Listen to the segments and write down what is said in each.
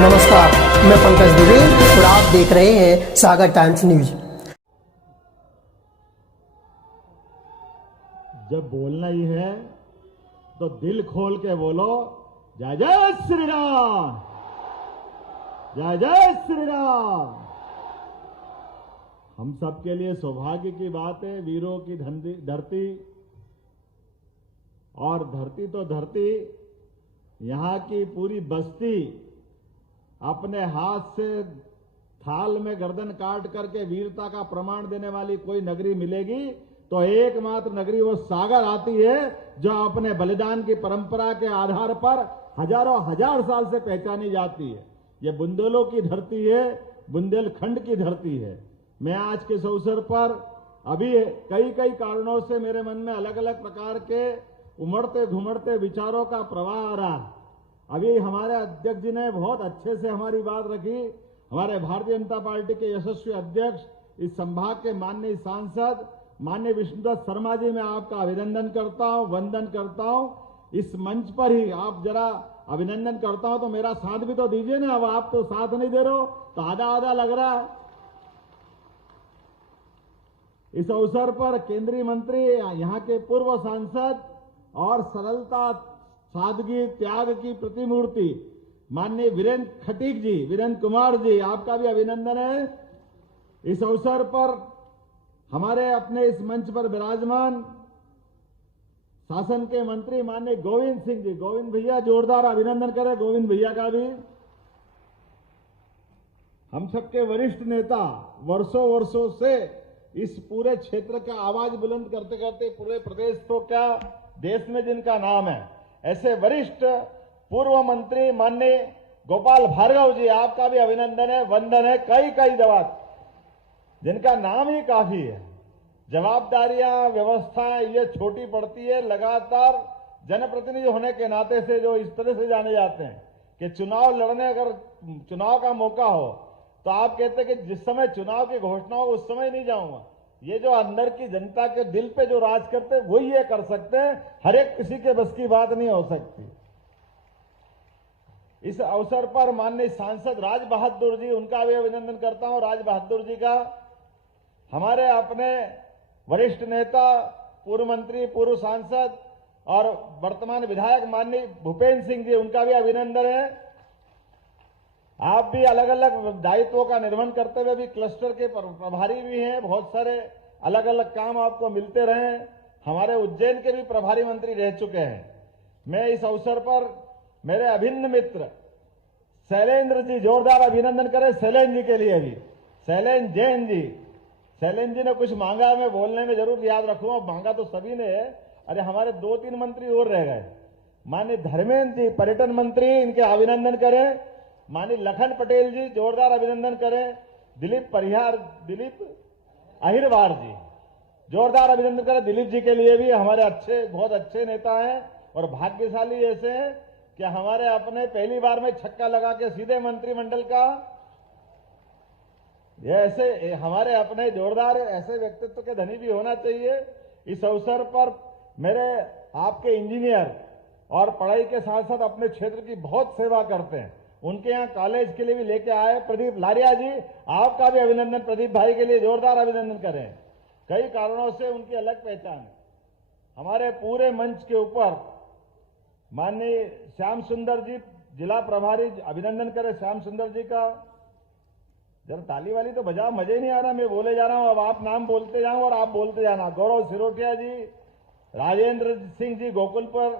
नमस्कार, मैं पंकज दुबे और आप देख रहे हैं सागर टाइम्स न्यूज। जब बोलना ही है तो दिल खोल के बोलो, जय जय श्री राम, जय जय श्री राम। हम सबके लिए सौभाग्य की बात है, वीरों की धरती, और धरती तो धरती, यहां की पूरी बस्ती अपने हाथ से थाल में गर्दन काट करके वीरता का प्रमाण देने वाली कोई नगरी मिलेगी तो एकमात्र नगरी वो सागर आती है, जो अपने बलिदान की परंपरा के आधार पर हजारों हजार साल से पहचानी जाती है। ये बुंदेलों की धरती है, बुंदेलखंड की धरती है। मैं आज के इस अवसर पर अभी कई कई कारणों से मेरे मन में अलग अलग प्रकार के उमड़ते घुमड़ते विचारों का प्रवाह आ रहा है। अभी हमारे अध्यक्ष जी ने बहुत अच्छे से हमारी बात रखी। हमारे भारतीय जनता पार्टी के यशस्वी अध्यक्ष, इस संभाग के माननीय सांसद माननीय विष्णुदत्त शर्मा जी, मैं आपका अभिनंदन करता हूं, वंदन करता हूं। इस मंच पर ही आप जरा अभिनंदन करता हूं तो मेरा साथ भी तो दीजिए ना। अब आप तो साथ नहीं दे रहे हो तो आधा आधा लग रहा है। इस अवसर पर केंद्रीय मंत्री, यहां के पूर्व सांसद और सरलता, सादगी, त्याग की प्रतिमूर्ति माननीय वीरेंद्र खटीक जी, वीरेंद्र कुमार जी, आपका भी अभिनंदन है। इस अवसर पर हमारे अपने इस मंच पर विराजमान शासन के मंत्री माननीय गोविंद सिंह जी, गोविंद भैया, जोरदार अभिनंदन करें गोविंद भैया का भी। हम सबके वरिष्ठ नेता, वर्षों वर्षों से इस पूरे क्षेत्र का आवाज बुलंद करते करते पूरे प्रदेश तो क्या देश में जिनका नाम है, ऐसे वरिष्ठ पूर्व मंत्री माननीय गोपाल भार्गव जी, आपका भी अभिनंदन है, वंदन है। कई कई जवाब जिनका नाम ही काफी है। जवाबदारियां, व्यवस्थाएं ये छोटी पड़ती है। लगातार जनप्रतिनिधि होने के नाते से जो इस तरह से जाने जाते हैं कि चुनाव लड़ने, अगर चुनाव का मौका हो तो आप कहते हैं कि जिस समय चुनाव की घोषणा हो उस समय नहीं जाऊंगा। ये जो अंदर की जनता के दिल पे जो राज करते हैं वही ये कर सकते हैं, हर एक किसी के बस की बात नहीं हो सकती। इस अवसर पर माननीय सांसद राज बहादुर जी, उनका भी अभिनंदन करता हूं। राज बहादुर जी का, हमारे अपने वरिष्ठ नेता, पूर्व मंत्री, पूर्व सांसद और वर्तमान विधायक माननीय भूपेंद्र सिंह जी, उनका भी अभिनंदन है। आप भी अलग अलग दायित्वों का निर्वहन करते हुए भी क्लस्टर के प्रभारी भी हैं, बहुत सारे अलग अलग काम आपको मिलते रहे। हमारे उज्जैन के भी प्रभारी मंत्री रह चुके हैं। मैं इस अवसर पर मेरे अभिन्न मित्र शैलेंद्र जी, जोरदार अभिनंदन करें शैलेंद्र जी के लिए भी। शैलेंद्र जैन जी, शैलेंद्र जी ने कुछ मांगा, मैं बोलने में जरूर याद रखूंगा। मांगा तो सभी ने है। अरे हमारे 2-3 मंत्री और रह गए। माननीय धर्मेंद्र जी, पर्यटन मंत्री, इनके अभिनंदन करें। माननीय लखन पटेल जी, जोरदार अभिनंदन करें। दिलीप अहिरवार जी, जोरदार अभिनंदन करें दिलीप जी के लिए भी। हमारे अच्छे, बहुत अच्छे नेता हैं और भाग्यशाली ऐसे हैं कि हमारे अपने पहली बार में छक्का लगा के सीधे मंत्रिमंडल का, ये ऐसे हमारे अपने जोरदार ऐसे व्यक्तित्व के धनी भी होना चाहिए। इस अवसर पर मेरे आपके इंजीनियर और पढ़ाई के साथ साथ अपने क्षेत्र की बहुत सेवा करते हैं, उनके यहाँ कॉलेज के लिए भी लेके आए प्रदीप लारिया जी, आपका भी अभिनंदन। प्रदीप भाई के लिए जोरदार अभिनंदन करें। कई कारणों से उनकी अलग पहचान है। हमारे पूरे मंच के ऊपर माननीय श्याम सुंदर जी, जिला प्रभारी, अभिनंदन करें श्याम सुंदर जी का। जरा ताली वाली तो बजाओ, मजे नहीं आ रहा, मैं बोले जा रहा हूं, अब आप नाम बोलते जाओ और आप बोलते जाना। गौरव सिरोटिया जी, राजेंद्र सिंह जी, गोकलपुर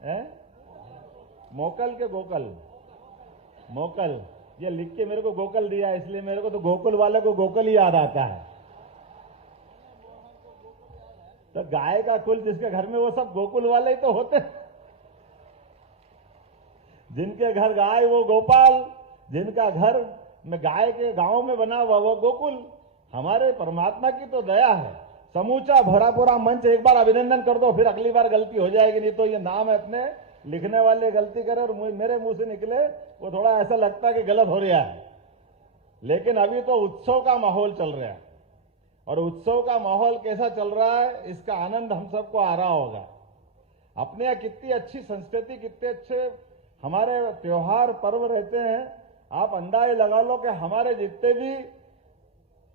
है, मोकल के मोकल, ये लिख के मेरे को गोकल दिया, इसलिए मेरे को तो गोकुल वाले को गोकल ही याद आता है। तो गाय का कुल जिसके घर में, वो सब गोकुल वाले ही तो होते हैं। जिनके घर गाय वो गोपाल, जिनका घर में गाय के गांव में बना हुआ वो गोकुल। हमारे परमात्मा की तो दया है। समूचा भरा पूरा मंच एक बार अभिनंदन कर दो, फिर अगली बार गलती हो जाएगी। नहीं तो ये नाम है अपने लिखने वाले गलती करे और मेरे मुंह से निकले, वो थोड़ा ऐसा लगता है कि गलत हो रहा है। लेकिन अभी तो उत्सव का माहौल चल रहा है, और उत्सव का माहौल कैसा चल रहा है इसका आनंद हम सबको आ रहा होगा। अपने यहाँ कितनी अच्छी संस्कृति, कितने अच्छे हमारे त्योहार पर्व रहते हैं। आप अंदाजा लगा लो कि हमारे जितने भी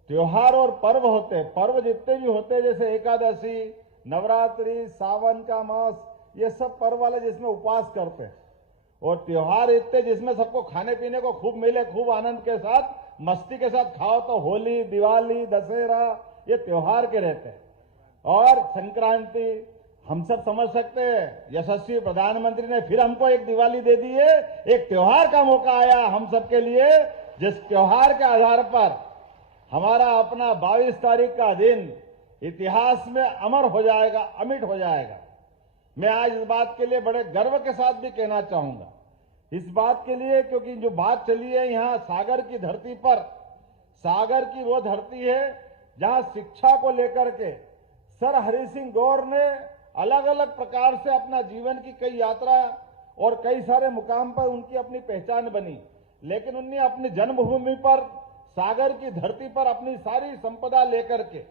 त्योहार और पर्व होते हैं, पर्व जितने भी होते हैं, जैसे एकादशी, नवरात्रि, सावन का मास, ये सब पर्व वाले जिसमें उपवास करते हैं, और त्योहार इतने जिसमें सबको खाने पीने को खूब मिले, खूब आनंद के साथ, मस्ती के साथ खाओ, तो होली, दिवाली, दशहरा, ये त्योहार के रहते हैं। और संक्रांति, हम सब समझ सकते हैं, यशस्वी प्रधानमंत्री ने फिर हमको एक दिवाली दे दी है, एक त्योहार का मौका आया हम सबके लिए, जिस त्योहार के आधार पर हमारा अपना 22 तारीख का दिन इतिहास में अमर हो जाएगा, अमिट हो जाएगा। मैं आज इस बात के लिए बड़े गर्व के साथ भी कहना चाहूंगा, इस बात के लिए क्योंकि जो बात चली है यहां सागर की धरती पर, सागर की वो धरती है जहां शिक्षा को लेकर के सर हरि सिंह गौर ने अलग अलग प्रकार से अपना जीवन की कई यात्रा और कई सारे मुकाम पर उनकी अपनी पहचान बनी, लेकिन उन्हें अपनी जन्मभूमि पर, सागर की धरती पर अपनी सारी संपदा लेकर के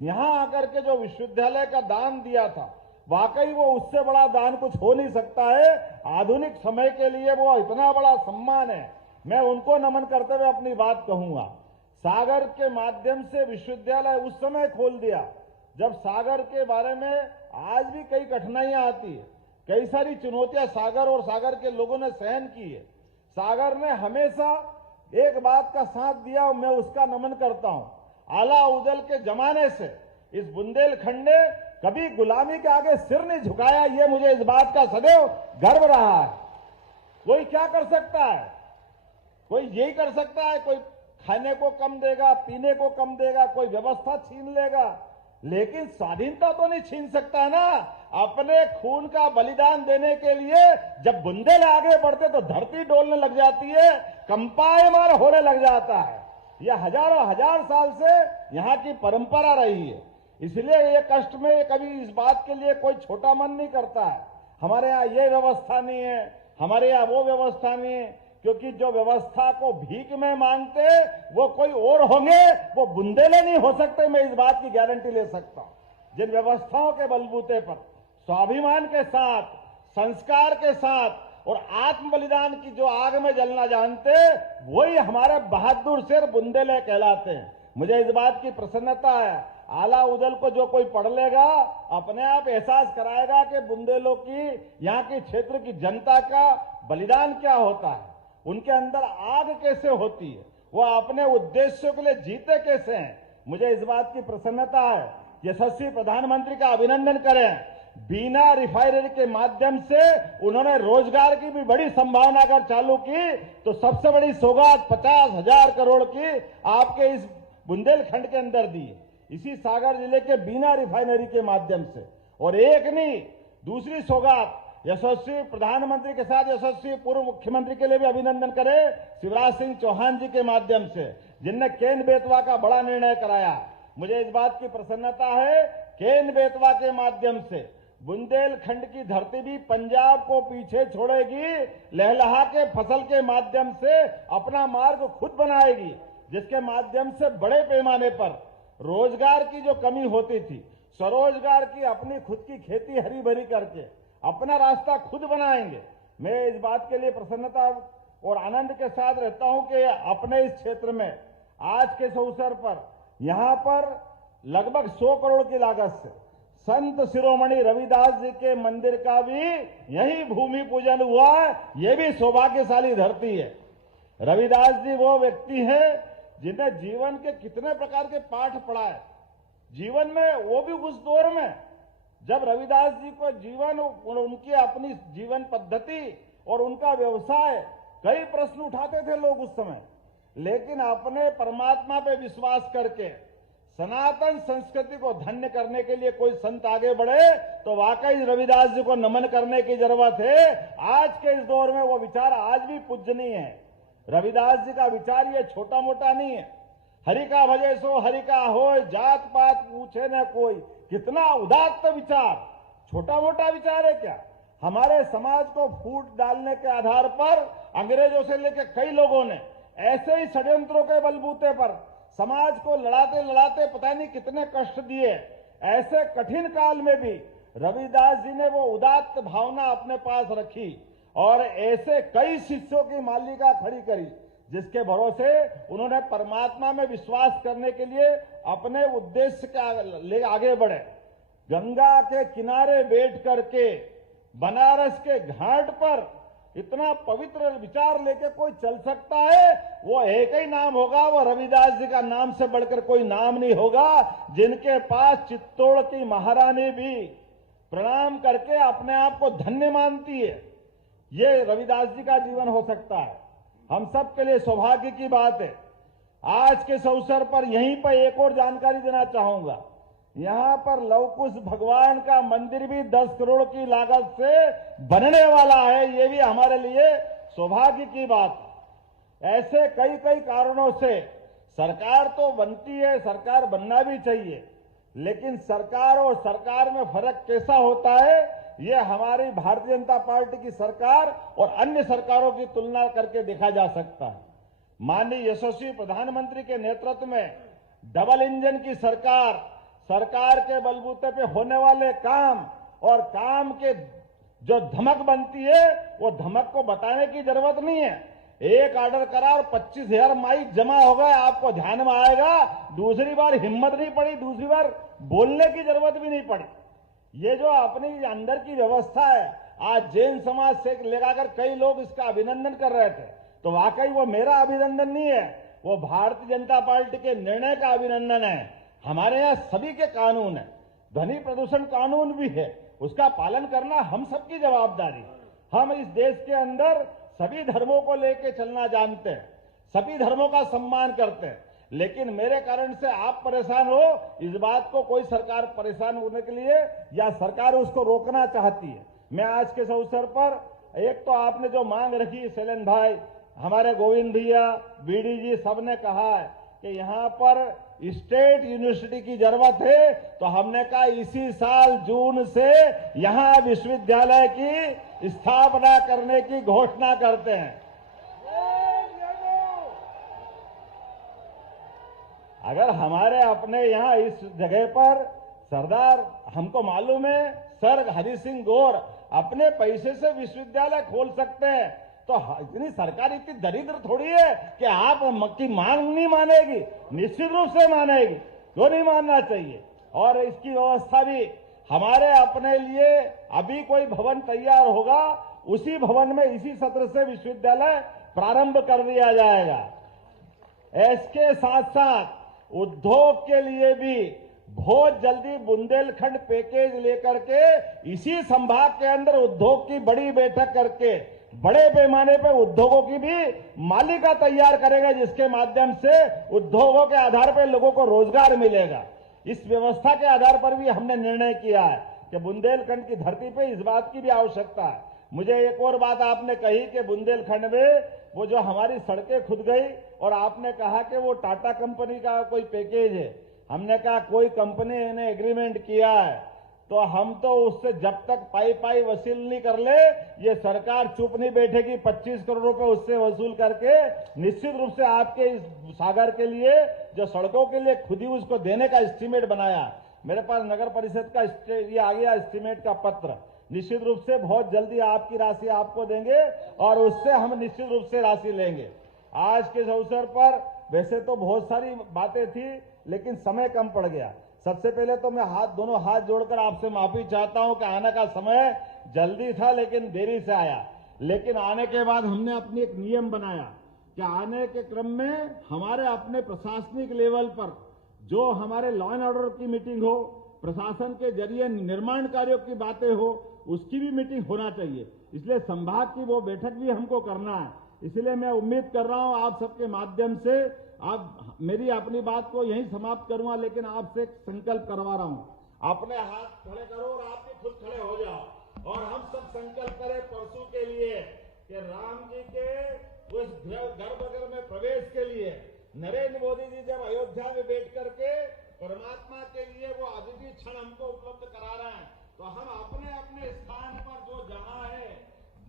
यहां आकर के जो विश्वविद्यालय का दान दिया था, वाकई वो उससे बड़ा दान कुछ हो नहीं सकता है। आधुनिक समय के लिए वो इतना बड़ा सम्मान है। मैं उनको नमन करते हुए अपनी बात कहूंगा। सागर के माध्यम से विश्वविद्यालय उस समय खोल दिया जब सागर के बारे में आज भी कई कठिनाइयां आती है, कई सारी चुनौतियां सागर और सागर के लोगों ने सहन की है। सागर ने हमेशा एक बात का साथ दिया और मैं उसका नमन करता हूं। आला उदल के जमाने से इस बुंदेलखंड ने कभी गुलामी के आगे सिर नहीं झुकाया, ये मुझे इस बात का सदैव गर्व रहा है। कोई क्या कर सकता है? कोई यही कर सकता है, कोई खाने को कम देगा, पीने को कम देगा, कोई व्यवस्था छीन लेगा, लेकिन स्वाधीनता तो नहीं छीन सकता ना। अपने खून का बलिदान देने के लिए जब बुंदेल आगे बढ़ते तो धरती डोलने लग जाती है, कंपायमान होने लग जाता है। यह हजारों हजार साल से यहाँ की परंपरा रही है। इसलिए ये कष्ट में कभी इस बात के लिए कोई छोटा मन नहीं करता है। हमारे यहाँ ये व्यवस्था नहीं है, हमारे यहाँ वो व्यवस्था नहीं है, क्योंकि जो व्यवस्था को भीख में मांगते वो कोई और होंगे, वो बुंदेले नहीं हो सकते। मैं इस बात की गारंटी ले सकता हूं। जिन व्यवस्थाओं के बलबूते पर स्वाभिमान के साथ, संस्कार के साथ और आत्म बलिदान की जो आग में जलना जानते, वही हमारे बहादुर शेर बुंदेले कहलाते हैं। मुझे इस बात की प्रसन्नता है, आला उदल को जो कोई पढ़ लेगा अपने आप एहसास कराएगा कि बुंदेलों की, यहाँ के क्षेत्र की जनता का बलिदान क्या होता है, उनके अंदर आग कैसे होती है, वो अपने उद्देश्यों के लिए जीते कैसे हैं। मुझे इस बात की प्रसन्नता है। यशस्वी प्रधानमंत्री का अभिनंदन करें। बीना रिफाइनरी के माध्यम से उन्होंने रोजगार की भी बड़ी संभावना अगर चालू की तो सबसे बड़ी सौगात 50,000 करोड़ की आपके इस बुंदेलखंड के अंदर दी, इसी सागर जिले के बीना रिफाइनरी के माध्यम से। और एक नहीं, दूसरी सौगात यशस्वी प्रधानमंत्री के साथ यशस्वी पूर्व मुख्यमंत्री के लिए भी अभिनंदन करें, शिवराज सिंह चौहान जी के माध्यम से, जिनने केन बेतवा का बड़ा निर्णय कराया। मुझे इस बात की प्रसन्नता है, केन बेतवा के माध्यम से बुंदेलखंड की धरती भी पंजाब को पीछे छोड़ेगी, लहलहा के फसल के माध्यम से अपना मार्ग खुद बनाएगी, जिसके माध्यम से बड़े पैमाने पर रोजगार की जो कमी होती थी, स्वरोजगार की अपनी खुद की खेती हरी भरी करके अपना रास्ता खुद बनाएंगे। मैं इस बात के लिए प्रसन्नता और आनंद के साथ रहता हूं कि अपने इस क्षेत्र में आज के इस अवसर पर यहां पर लगभग 100 करोड़ की लागत से संत शिरोमणि रविदास जी के मंदिर का भी यही भूमि पूजन हुआ। यह भी सौभाग्यशाली धरती है। रविदास जी वो व्यक्ति हैं जिन्हें जीवन के कितने प्रकार के पाठ पढ़ाए जीवन में, वो भी उस दौर में जब रविदास जी को जीवन, उनकी अपनी जीवन पद्धति और उनका व्यवसाय, कई प्रश्न उठाते थे लोग उस समय, लेकिन अपने परमात्मा पे विश्वास करके सनातन संस्कृति को धन्य करने के लिए कोई संत आगे बढ़े तो वाकई रविदास जी को नमन करने की जरूरत है। आज के इस दौर में वो विचार आज भी पूजनीय है। रविदास जी का विचार ये छोटा मोटा नहीं है। हरि का भजे सो हरि का होय, जात पात पूछे न कोई। कितना उदात्त विचार, छोटा मोटा विचार है क्या? हमारे समाज को फूट डालने के आधार पर अंग्रेजों से लेकर कई लोगों ने ऐसे ही षड्यंत्रों के बलबूते पर समाज को लड़ाते लड़ाते पता नहीं कितने कष्ट दिए। ऐसे कठिन काल में भी रविदास जी ने वो उदात्त भावना अपने पास रखी और ऐसे कई शिष्यों की मालिका खड़ी करी जिसके भरोसे उन्होंने परमात्मा में विश्वास करने के लिए अपने उद्देश्य के ले आगे बढ़े। गंगा के किनारे बैठ करके बनारस के घाट पर इतना पवित्र विचार लेके कोई चल सकता है, वो एक ही नाम होगा, वो रविदास जी का नाम से बढ़कर कोई नाम नहीं होगा, जिनके पास चित्तौड़ की महारानी भी प्रणाम करके अपने आप को धन्य मानती है। ये रविदास जी का जीवन हो सकता है। हम सब के लिए सौभाग्य की बात है। आज के इस अवसर पर यहीं पर एक और जानकारी देना चाहूंगा। यहां पर लवकुश भगवान का मंदिर भी 10 करोड़ की लागत से बनने वाला है। ये भी हमारे लिए सौभाग्य की बात है। ऐसे कई कई कारणों से सरकार तो बनती है, सरकार बनना भी चाहिए, लेकिन सरकार और सरकार में फर्क कैसा होता है, ये हमारी भारतीय जनता पार्टी की सरकार और अन्य सरकारों की तुलना करके देखा जा सकता है। माननीय यशस्वी प्रधानमंत्री के नेतृत्व में डबल इंजन की सरकार के बलबूते पे होने वाले काम और काम के जो धमक बनती है, वो धमक को बताने की जरूरत नहीं है। एक ऑर्डर करा और 25,000 माइक जमा हो गए, आपको ध्यान में आएगा। दूसरी बार हिम्मत नहीं पड़ी, दूसरी बार बोलने की जरूरत भी नहीं पड़ी। ये जो अपनी अंदर की व्यवस्था है, आज जैन समाज से लेकर कई लोग इसका अभिनंदन कर रहे थे, तो वाकई वो मेरा अभिनंदन नहीं है, वो भारतीय जनता पार्टी के निर्णय का अभिनंदन है। हमारे यहाँ सभी के कानून है, ध्वनि प्रदूषण कानून भी है, उसका पालन करना हम सबकी जवाबदारी। हम इस देश के अंदर सभी धर्मों को लेकर चलना जानते हैं, सभी धर्मों का सम्मान करते हैं, लेकिन मेरे कारण से आप परेशान हो, इस बात को कोई सरकार परेशान होने के लिए या सरकार उसको रोकना चाहती है। मैं आज के इस अवसर पर एक तो आपने जो मांग रखी, शैलेंद्र भाई, हमारे गोविंद भैया, बीडी जी, सबने कहा है कि यहाँ पर स्टेट यूनिवर्सिटी की जरूरत है, तो हमने कहा इसी साल जून से यहाँ विश्वविद्यालय की स्थापना करने की घोषणा करते हैं। अगर हमारे अपने यहाँ इस जगह पर सरदार, हमको मालूम है सर हरि सिंह गौर अपने पैसे से विश्वविद्यालय खोल सकते हैं, तो इतनी सरकार इतनी दरिद्र थोड़ी है कि आप की मांग नहीं मानेगी, निश्चित रूप से मानेगी, क्यों नहीं मानना चाहिए। और इसकी व्यवस्था भी हमारे अपने लिए अभी कोई भवन तैयार होगा, उसी भवन में इसी सत्र से विश्वविद्यालय प्रारंभ कर दिया जाएगा। इसके साथ साथ उद्योग के लिए भी बहुत जल्दी बुंदेलखंड पैकेज लेकर के इसी संभाग के अंदर उद्योग की बड़ी बैठक करके बड़े पैमाने पर उद्योगों की भी मालिका तैयार करेगा, जिसके माध्यम से उद्योगों के आधार पर लोगों को रोजगार मिलेगा। इस व्यवस्था के आधार पर भी हमने निर्णय किया है कि बुंदेलखंड की धरती पे इस बात की भी आवश्यकता है। मुझे एक और बात आपने कही कि बुंदेलखंड में वो जो हमारी सड़कें खुद गई, और आपने कहा कि वो टाटा कंपनी का कोई पैकेज है। हमने कहा कोई कंपनी ने एग्रीमेंट किया है तो हम तो उससे जब तक पाई वसूल नहीं कर ले, ये सरकार चुप नहीं बैठेगी। 25 करोड़ रुपए उससे वसूल करके निश्चित रूप से आपके इस सागर के लिए जो सड़कों के लिए खुदी उसको देने का एस्टीमेट बनाया। मेरे पास नगर परिषद का ये आ गया एस्टीमेट का पत्र, निश्चित रूप से बहुत जल्दी आपकी राशि आपको देंगे और उससे हम निश्चित रूप से राशि लेंगे। आज के इस अवसर पर वैसे तो बहुत सारी बातें थी, लेकिन समय कम पड़ गया। सबसे पहले तो मैं दोनों हाथ जोड़कर आपसे माफी चाहता हूं कि आने का समय जल्दी था लेकिन देरी से आया। लेकिन आने के बाद हमने अपनी एक नियम बनाया कि आने के क्रम में हमारे अपने प्रशासनिक लेवल पर जो हमारे लॉ एंड ऑर्डर की मीटिंग हो, प्रशासन के जरिए निर्माण कार्यों की बातें हो, उसकी भी मीटिंग होना चाहिए। इसलिए संभाग की वो बैठक भी हमको करना है। इसलिए मैं उम्मीद कर रहा हूं आप सबके माध्यम से, आप मेरी अपनी बात को यहीं समाप्त करूंगा, लेकिन आपसे एक संकल्प करवा रहा हूं। अपने हाथ खड़े करो और आप भी खुद खड़े हो जाओ और हम सब संकल्प करें परसों के लिए कि राम जी के उस गर्भगृह में प्रवेश के लिए नरेंद्र मोदी जी जब अयोध्या में बैठ करके परमात्मा के लिए वो अद्वितीय क्षण हमको उपलब्ध करा रहे हैं, तो हम अपने अपने स्थान पर जो जहां है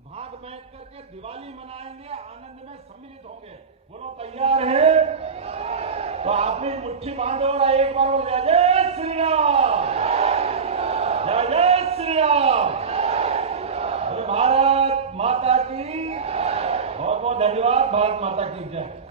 भाग बैठ करके दिवाली मनाएंगे, आनंद में सम्मिलित होंगे। बोलो तैयार है? तो अपनी मुट्ठी बांधो और एक बार बोल जय जय श्री राम, जय जय श्री श्री राम। भारत माता की बहुत बहुत धन्यवाद। भारत माता की जय।